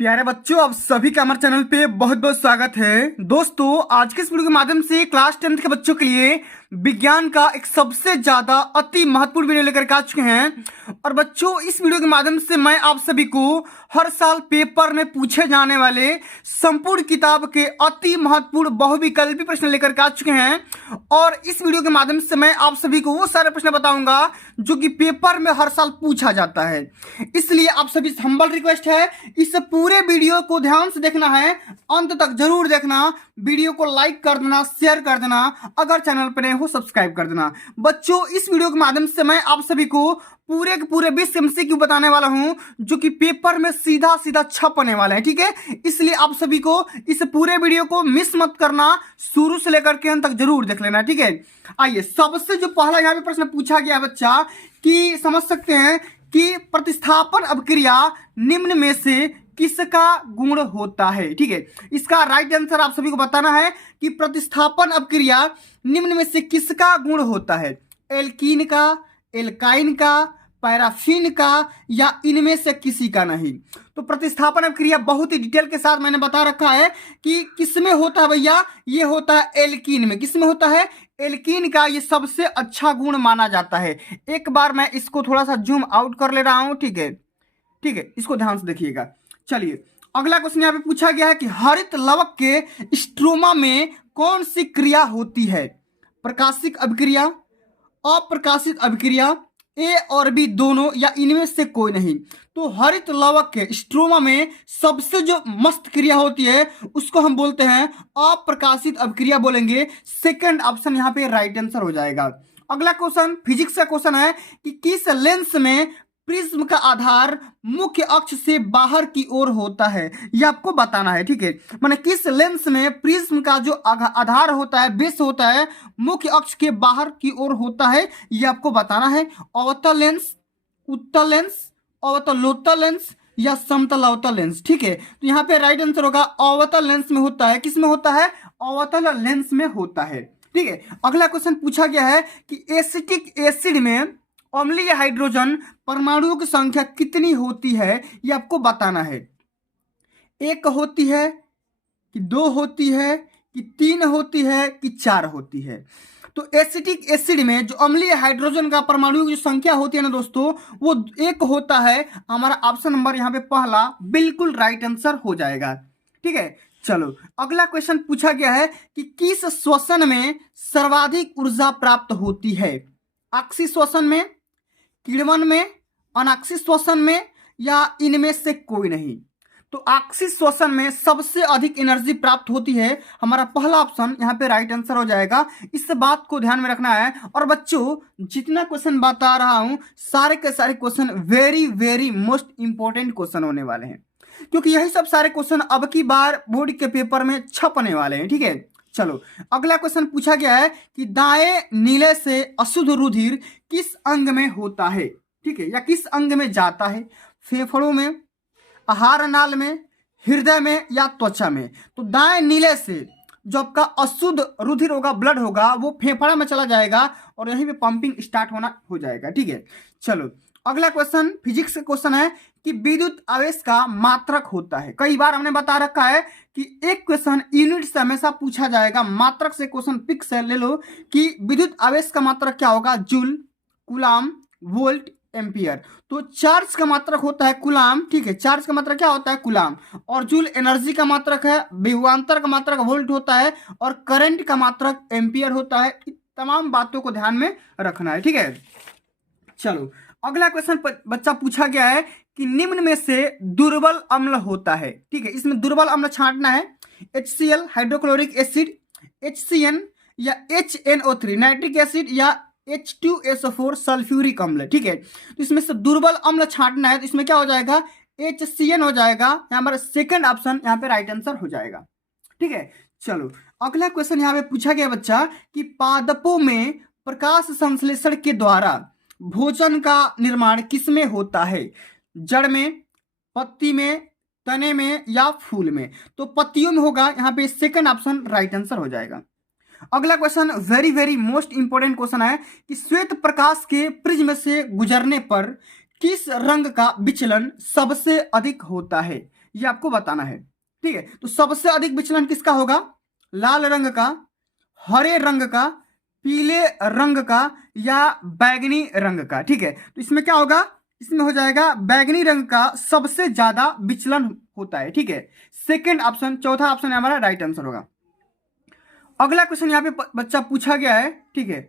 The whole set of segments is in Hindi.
प्यारे बच्चों, आप सभी का हमारे चैनल पे बहुत बहुत स्वागत है। दोस्तों, आज के इस वीडियो के माध्यम से क्लास 10th के बच्चों के लिए विज्ञान का एक सबसे ज्यादा अति महत्वपूर्ण वीडियो लेकर के आ चुके हैं। और बच्चों, इस वीडियो के माध्यम से मैं आप सभी को हर साल पेपर में पूछे जाने वाले संपूर्ण किताब के अति महत्वपूर्ण बहुविकल्पी प्रश्न लेकर के आ चुके हैं। और इस वीडियो के माध्यम से मैं आप सभी को वो सारे प्रश्न बताऊंगा जो कि पेपर में हर साल पूछा जाता है। इसलिए आप सभी से हम्बल रिक्वेस्ट है, इस पूरे वीडियो को ध्यान से देखना है, अंत तक जरूर देखना। वीडियो को लाइक कर देना, शेयर कर देना, अगर चैनल पर नए हो सब्सक्राइब कर देना। बच्चों, इस वीडियो के माध्यम से मैं आप सभी को पूरे के पूरे 20 MCQ बताने वाला हूं जो कि पेपर में सीधा सीधा छपने वाले हैं। ठीक है, इसलिए आप सभी को इस पूरे वीडियो को मिस मत करना, शुरू से लेकर के अंत तक जरूर देख लेना। ठीक है, आइए सबसे जो पहला यहाँ पे प्रश्न पूछा गया है बच्चा कि समझ सकते हैं कि प्रतिस्थापन अभिक्रिया निम्न में से किसका गुण होता है। ठीक है, इसका राइट आंसर आप सभी को बताना है कि प्रतिस्थापन अभिक्रिया निम्न में से किसका गुण होता है। एल्कीन का, एल्काइन का, पैराफिन का, या इनमें से किसी का नहीं। तो प्रतिस्थापन अभिक्रिया बहुत ही डिटेल के साथ मैंने बता रखा है कि किसमें होता है भैया। ये होता है एल्कीन में। किसमें होता है? एल्कीन का ये सबसे अच्छा गुण माना जाता है। एक बार मैं इसको थोड़ा सा जूम आउट कर ले रहा हूं। ठीक है, ठीक है, इसको ध्यान से देखिएगा। चलिए, अगला क्वेश्चन यहाँ पे पूछा गया है कि हरित लवक के स्ट्रोमा में कौन सी क्रिया होती है? प्रकाशिक अभिक्रिया, अप्रकाशित अभिक्रिया, ए और बी दोनों, या इनमें से कोई नहीं। तो हरित लवक के स्ट्रोमा में सबसे जो मस्त क्रिया होती है उसको हम बोलते हैं अप्रकाशित अभिक्रिया बोलेंगे। सेकंड ऑप्शन यहाँ पे राइट आंसर हो जाएगा। अगला क्वेश्चन फिजिक्स का क्वेश्चन है कि किस लेंस में प्रिज्म का आधार मुख्य अक्ष से बाहर की ओर होता है, यह आपको बताना है। ठीक है, माने किस लेंस में प्रिज्म का जो आधार होता है, बेस होता है, मुख्य अक्ष के बाहर की ओर होता है, यह आपको बताना है। अवतल लेंस, उत्तल लेंस, अवतलोत्तल लेंस, या समतलावतल लेंस। ठीक है, तो यहाँ पे राइट आंसर होगा अवतल लेंस में होता है। किस में होता है? अवतल लेंस में होता है। ठीक है, अगला क्वेश्चन पूछा गया है कि एसिटिक एसिड में अम्लीय हाइड्रोजन परमाणुओं की संख्या कितनी होती है, यह आपको बताना है। एक होती है कि दो होती है कि तीन होती है कि चार होती है? तो एसिटिक एसिड में जो अम्लीय हाइड्रोजन का परमाणु की जो संख्या होती है ना दोस्तों, वो एक होता है। हमारा ऑप्शन नंबर यहाँ पे पहला बिल्कुल राइट आंसर हो जाएगा। ठीक है, चलो अगला क्वेश्चन पूछा गया है कि किस श्वसन में सर्वाधिक ऊर्जा प्राप्त होती है? अक्षी श्वसन में, किण्वन में, अनाक्षी श्वसन में, या इनमें से कोई नहीं? तो अक्षी श्वसन में सबसे अधिक एनर्जी प्राप्त होती है। हमारा पहला ऑप्शन यहाँ पे राइट आंसर हो जाएगा। इस बात को ध्यान में रखना है। और बच्चों, जितना क्वेश्चन बता रहा हूं सारे के सारे question very very most important question होने वाले हैं, क्योंकि यही सब सारे क्वेश्चन अब की बार बोर्ड के पेपर में छपने वाले हैं। ठीक है, चलो अगला क्वेश्चन पूछा गया है कि दाएं नीले से अशुद्ध रुधिर किस अंग में होता है? ठीक है, या किस अंग में जाता है? फेफड़ों में, आहार नाल में, हृदय में, या त्वचा में? तो दाएं नीले से जो आपका अशुद्ध रुधिर होगा, ब्लड होगा, वो फेफड़ा में चला जाएगा और यहीं पे पंपिंग स्टार्ट होना हो जाएगा। ठीक है, चलो अगला क्वेश्चन फिजिक्स का क्वेश्चन है कि विद्युत आवेश का मात्रक होता है। कई बार हमने बता रखा है कि एक क्वेश्चन यूनिट से हमेशा पूछा जाएगा। मात्रक से क्वेश्चन पिक से ले लो कि विद्युत आवेश का मात्रक क्या होगा? Joule, coulomb, volt, ampere. तो चार्ज का मात्रक होता है कूलाम। ठीक है, चार्ज का मात्रक क्या होता है? कूलाम। और जूल एनर्जी का मात्रक है, विभवांतर का मात्रक वोल्ट होता है, और करंट का मात्रक एम्पियर होता है। तमाम बातों को ध्यान में रखना है। ठीक है, चलो अगला क्वेश्चन बच्चा पूछा गया है कि निम्न में से दुर्बल अम्ल होता है। ठीक है, इसमें दुर्बल अम्ल छांटना है। HCl हाइड्रोक्लोरिक एसिड, HCN या HNO3 नाइट्रिक एसिड, या H2SO4 सल्फ्यूरिक अम्ल। ठीक है, तो इसमें से दुर्बल अम्ल छांटना है। तो इसमें क्या हो जाएगा? HCN हो जाएगा। यहाँ हमारा सेकंड ऑप्शन यहाँ पे राइट आंसर हो जाएगा। ठीक है, चलो अगला क्वेश्चन यहाँ पे पूछा गया बच्चा कि पादपों में प्रकाश संश्लेषण के द्वारा भोजन का निर्माण किसमें होता है? जड़ में, पत्ती में, तने में, या फूल में? तो पत्तियों में होगा। यहाँ पे सेकंड ऑप्शन राइट आंसर हो जाएगा। अगला question very very most important question है कि श्वेत प्रकाश के प्रिज्म से गुजरने पर किस रंग का विचलन सबसे अधिक होता है? ये आपको बताना है। ठीक है, तो सबसे अधिक विचलन किसका होगा? लाल रंग का, हरे रंग का, पीले रंग का या बैगनी रंग का। ठीक है, तो इसमें क्या होगा? इसमें हो जाएगा बैगनी रंग का सबसे ज्यादा विचलन होता है। ठीक है, सेकंड ऑप्शन, चौथा ऑप्शन हमारा राइट आंसर होगा। अगला क्वेश्चन यहाँ पे बच्चा पूछा गया है। ठीक है,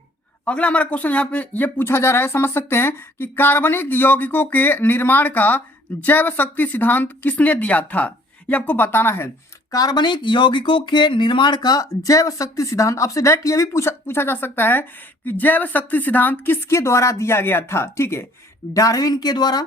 अगला हमारा क्वेश्चन यहाँ पे ये पूछा जा रहा है, समझ सकते हैं कि कार्बनिक यौगिकों के निर्माण का जैव शक्ति सिद्धांत किसने दिया था? ये आपको बताना है। कार्बनिक यौगिकों के निर्माण का जैव शक्ति सिद्धांत, आपसे डायरेक्ट ये भी पूछा जा सकता है कि जैव शक्ति सिद्धांत किसके द्वारा दिया गया था? ठीक है, डार्विन के द्वारा,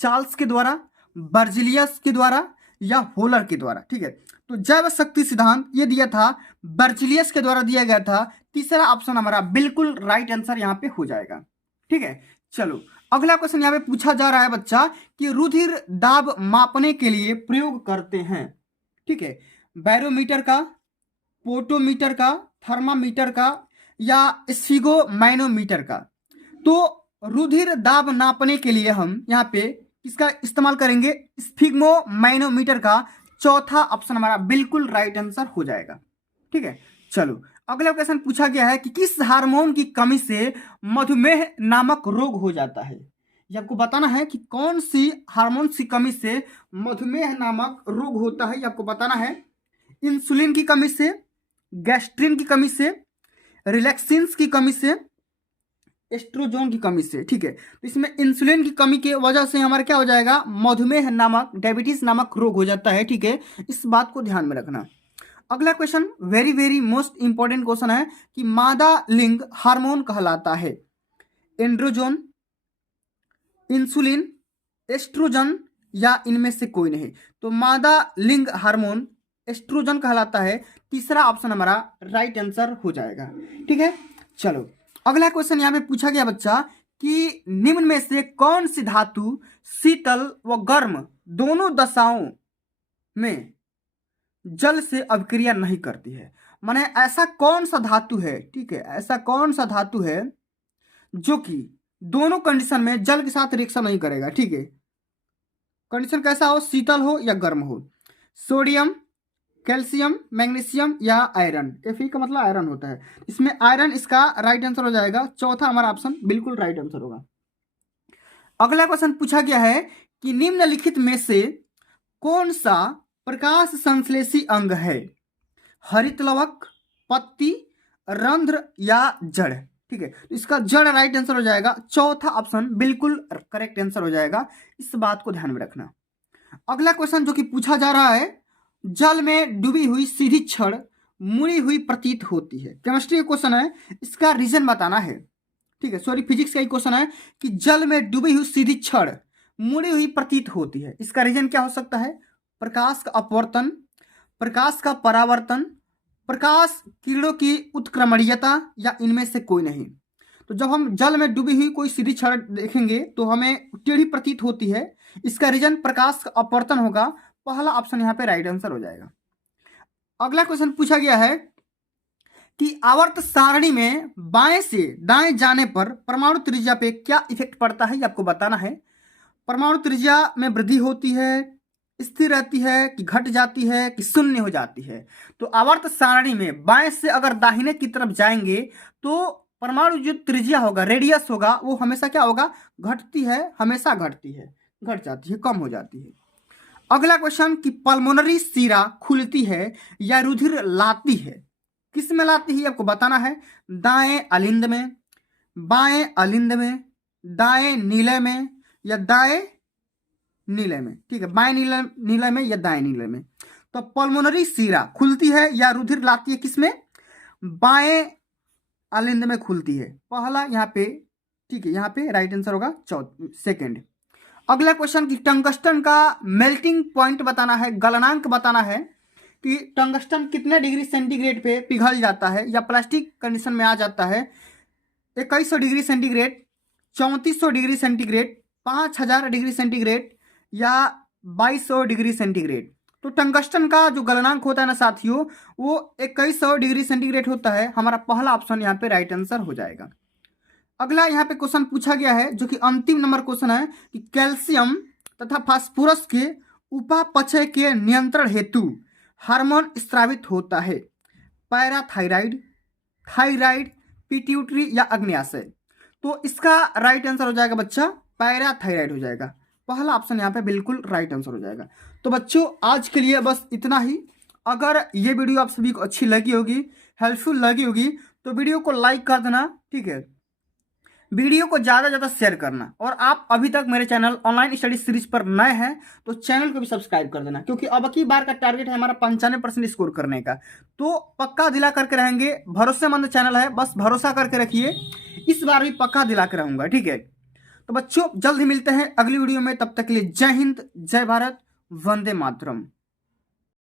चार्ल्स के द्वारा, बर्जिलियस के द्वारा या होलर के द्वारा। ठीक है, तो जैव शक्ति सिद्धांत ये दिया था, बर्जिलियस के द्वारा दिया गया था। तीसरा ऑप्शन हमारा बिल्कुल राइट आंसर यहाँ पे हो जाएगा। ठीक है, चलो अगला क्वेश्चन यहाँ पे पूछा जा रहा है बच्चा कि रुधिर दाब मापने के लिए प्रयोग करते हैं। ठीक है, बैरोमीटर का, पोटोमीटर का, थर्मामीटर का या स्फिगोमैनोमीटर का। तो रुधिर दाब नापने के लिए हम यहाँ पे किसका इस्तेमाल करेंगे? स्फिग्मोमैनोमीटर का। चौथा ऑप्शन हमारा बिल्कुल राइट आंसर हो जाएगा। ठीक है, चलो अगला क्वेश्चन पूछा गया है कि किस हार्मोन की कमी से मधुमेह नामक रोग हो जाता है? ये आपको बताना है कि कौन सी हार्मोन की कमी से मधुमेह नामक रोग होता है। ये आपको बताना है। इंसुलिन की कमी से, गैस्ट्रिन की कमी से, रिलैक्सिन्स की कमी से, एस्ट्रोजोन की कमी से। ठीक है, तो इसमें इंसुलिन की कमी की वजह से हमारा क्या हो जाएगा? मधुमेह नामक, डायबिटीज नामक रोग हो जाता है। ठीक है, इस बात को ध्यान में रखना। अगला question very very most important question है कि मादा लिंग हार्मोन कहलाता है एंड्रोजोन, इंसुलिन, एस्ट्रोजन या इनमें से कोई नहीं। तो मादा लिंग हार्मोन एस्ट्रोजन कहलाता है। तीसरा ऑप्शन हमारा राइट आंसर हो जाएगा। ठीक है, चलो अगला क्वेश्चन यहाँ पे पूछा गया बच्चा कि निम्न में से कौन सी धातु शीतल व गर्म दोनों दशाओं में जल से अभिक्रिया नहीं करती है? माने ऐसा कौन सा धातु है? ठीक है, ऐसा कौन सा धातु है जो कि दोनों कंडीशन में जल के साथ रिएक्शन नहीं करेगा? ठीक है, कंडीशन कैसा हो? शीतल हो या गर्म हो। सोडियम, कैल्शियम, मैग्नीशियम या आयरन। Fe का मतलब आयरन होता है, इसमें आयरन इसका राइट आंसर हो जाएगा। चौथा हमारा ऑप्शन बिल्कुल राइट आंसर होगा। अगला क्वेश्चन पूछा गया है कि निम्नलिखित में से कौन सा प्रकाश संश्लेषी अंग है? हरित लवक, पत्ती, रंध्र या जड़। ठीक है, तो इसका जड़ राइट आंसर हो जाएगा। चौथा ऑप्शन बिल्कुल करेक्ट आंसर हो जाएगा। इस बात को ध्यान में रखना। अगला क्वेश्चन जो कि पूछा जा रहा है, जल में डूबी हुई सीधी छड़ मुड़ी हुई प्रतीत होती है। केमिस्ट्री का क्वेश्चन है, इसका रीजन बताना है। ठीक है, सॉरी फिजिक्स का ही क्वेश्चन है कि जल में डूबी हुई सीधी छड़ मुड़ी हुई प्रतीत होती है। इसका रीजन क्या हो सकता है? प्रकाश का अपवर्तन, प्रकाश का परावर्तन, प्रकाश किरणों की उत्क्रमणीयता या इनमें से कोई नहीं। तो जब हम जल में डूबी हुई कोई सीधी छड़ देखेंगे तो हमें टेढ़ी प्रतीत होती है। इसका रीजन प्रकाश का अपवर्तन होगा। पहला ऑप्शन यहाँ पे राइट आंसर हो जाएगा। अगला क्वेश्चन पूछा गया है कि आवर्त सारणी में बाएं से दाएं जाने पर परमाणु त्रिज्या पे क्या इफेक्ट पड़ता है? ये आपको बताना है। परमाणु त्रिज्या में वृद्धि होती है, स्थिर रहती है कि घट जाती है कि शून्य हो जाती है? तो आवर्त सारणी में बाएं से अगर दाहिने की तरफ जाएंगे तो परमाणु जो त्रिज्या होगा, रेडियस होगा, वो हमेशा क्या होगा? घटती है, हमेशा घटती है, घट जाती है, कम हो जाती है। अगला क्वेश्चन कि पल्मोनरी सीरा खुलती है या रुधिर लाती है? किस में लाती है आपको बताना है। दाएं अलिंद में, बाएं अलिंद में, दाएं नीले में या दाएं नीले में। ठीक है, बाएं नीले में या दाएं नीले में। तो पल्मोनरी सीरा खुलती है या रुधिर लाती है किसमें? बाएं अलिंद में खुलती है। पहला यहाँ पे, ठीक है, यहाँ पे राइट आंसर होगा सेकंड। अगला क्वेश्चन कि टंगस्टन का मेल्टिंग पॉइंट बताना है, गलनांक बताना है कि टंगस्टन कितने डिग्री सेंटीग्रेड पे पिघल जाता है या प्लास्टिक कंडीशन में आ जाता है। 2100 degree centigrade, 3400 degree centigrade, 5000 degree centigrade या 2200 डिग्री सेंटीग्रेड। तो टंगस्टन का जो गलनांक होता है ना साथियों, वो 2100 डिग्री सेंटीग्रेड होता है। हमारा पहला ऑप्शन यहाँ पे राइट आंसर हो जाएगा। अगला यहाँ पे क्वेश्चन पूछा गया है जो कि अंतिम नंबर क्वेश्चन है कि कैल्शियम तथा फास्फोरस के उपापचय के नियंत्रण हेतु हार्मोन स्रावित होता है? पैराथायराइड, थायराइड, पिट्यूटरी या अग्न्याशय? तो इसका राइट आंसर हो जाएगा बच्चा पैराथायराइड हो जाएगा। पहला ऑप्शन यहाँ पे बिल्कुल राइट आंसर हो जाएगा। तो बच्चों आज के लिए बस इतना ही। अगर ये वीडियो आप सभी को अच्छी लगी होगी, हेल्पफुल लगी होगी, तो वीडियो को लाइक कर देना, ठीक है। वीडियो को ज़्यादा से ज़्यादा शेयर करना, और आप अभी तक मेरे चैनल ऑनलाइन स्टडी सीरीज पर नए हैं तो चैनल को भी सब्सक्राइब कर देना, क्योंकि अब की बार का टारगेट है हमारा 95% स्कोर करने का। तो पक्का दिला करके रहेंगे, भरोसेमंद चैनल है, बस भरोसा करके रखिए, इस बार भी पक्का दिला कर रहूंगा, ठीक है। तो बच्चों जल्द ही मिलते हैं अगली वीडियो में, तब तक के लिए जय हिंद, जय भारत, वंदे मातरम।